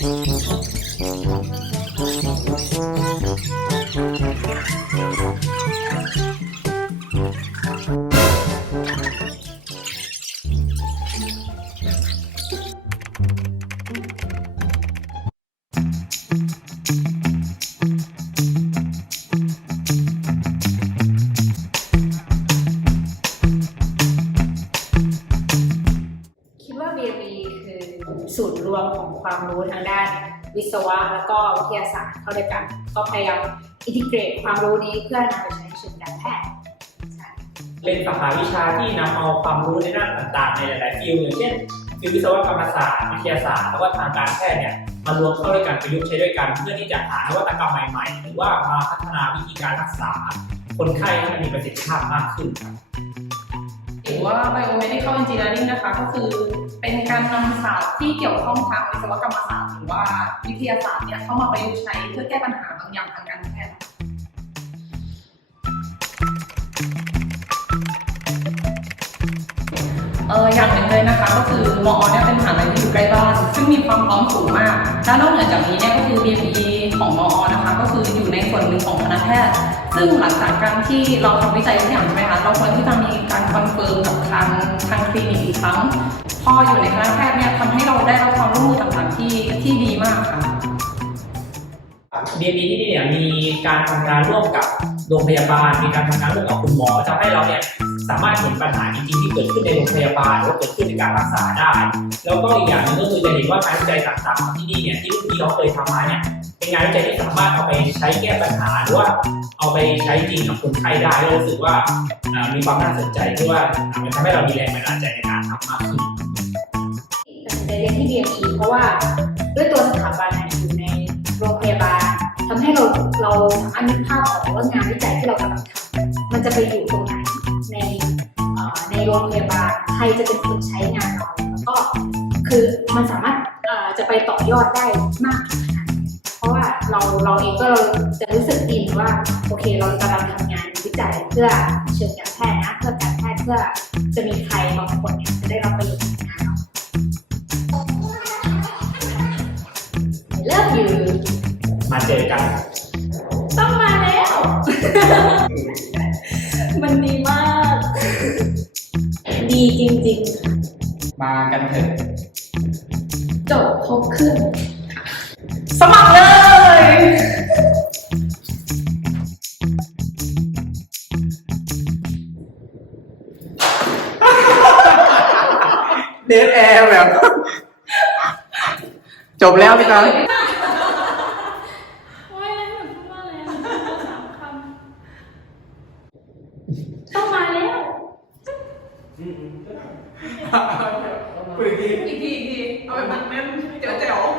Mm-hmm. รวมของความรู้ทางด้านวิศวะแล้วก็วิทยาศาสตร์เข้าด้วยกัน ก็พยายามอินทิเกรตความรู้นี้เพื่อนำไปใช้ในเชิงการแพทย์เป็นสาขาวิชาที่นำเอาความรู้ในด้านต่างๆ ในหลายๆฟิลด์อย่างเช่นฟิลด์วิศวกรรมศาสตร์วิทยาศาสตร์แล้วก็ทางการแพทย์เนี่ยมารวมเข้าด้วยกันประยุกต์ใช้ด้วยกัน เพื่อที่จะหานวัตกรรมใหม่ๆ หรือว่ามาพัฒนาวิธีการรักษาคนไข้ให้มันมีประสิทธิภาพมากขึ้นครับ รือว่า biomedical engineering นะคะ ก็คือเป็นการนำศาสตร์ที่เกี่ยวข้องทางวิศวกรรมศาสตร์หรือว่าวิทยาศาสตร์เนี่ยเข้ามาประยุกต์ใช้เพื่อแก้ปัญหาบางอย่างทางการแพทย์เอออย่างหนึ่งเลยนะคะก็คือมอเนี่ยเป็นมหาลัยที่อยู่ใกล้บ้านซึ่งมีความพร้อมสูงมากและนอกเหนือจากนี้เนี่ยก็คือ BME ของมอนะคะ ก็คือ ซึ่งหลังจากการที่เราทำวิจัยทุกอย่างใช่ไหมคะเราควรที่จะมีการคอนเฟิร์มกับทางทางคลินิกอีกครั้งพออยู่ในคณะแพทย์เนี่ยทำให้เราได้รับความร่วมมือต่างๆที่ที่ดีมากค่ะ BME ที่นี่เนี่ยมีการทำงานร่วมกับโรงพยาบาล มีการทำงานร่วมกับคุณหมอทำให้เราเนี่ยสามารถเห็นปัญหาจริงๆที่เกิดขึ้นในโรงพยาบาลหรือว่าเกิดขึ้นในการรักษาได้ แล้วก็อีกอย่างหนึงก็คือจะเห็นว่าการวิจัยต่างๆของที่นี่เนี่ยที่รุ่นพี่เขาเคยทำมาเนี่ยเป็นงานวิจัยที่สามารถเอาไปใช้แก้ปัญหาหรือว่า เอาไปใช้จริงกับคนไข้ได้แล้วรู้สึกว่ามีความน่าสนใจที่ว่ามันทำให้เรามีแรงบันดาลใจในการทำมากขึ้นตัดสินใจเรียนที่ BME เพราะว่าด้วยตัวสถาบันอยู่ในโรงพยาบาลทำให้เราเราสามารถนึกภาพออกว่างานวิจัยที่เรากำลังทำมันจะไปอยู่ตรงไหนในในโรงพยาบาลใครจะเป็นคนใช้งานเราแล้วก็คือมันสามารถจะไปต่อยอดได้มากขนาดไหน เพราะว่าเราเราเองก็จะรู้สึกอินว่าโอเคเรากำลังทำงานวิจัยเพื่อเชิงการแพทย์นะเพื่อการแพทย์เพื่อจะมีใครบางคนเนี่ยจะได้รับประโยชน์จากงานเรา I love you มาเจอกัน ต้องมาแล้ว มันดีมาก ดีจริง มากันเถอะ ๆ จบครบครึ่ง สมัครเลย เดทแอร์แบบ จบแล้วพี่ตังโอ้ยอะไรเหมือนพูดว่าอะไรอะสามคต้องมาแล้วพูดอีกทีำอีกทีอีกทีเอาแบบนั้นเจ๋วเจ๋วๆ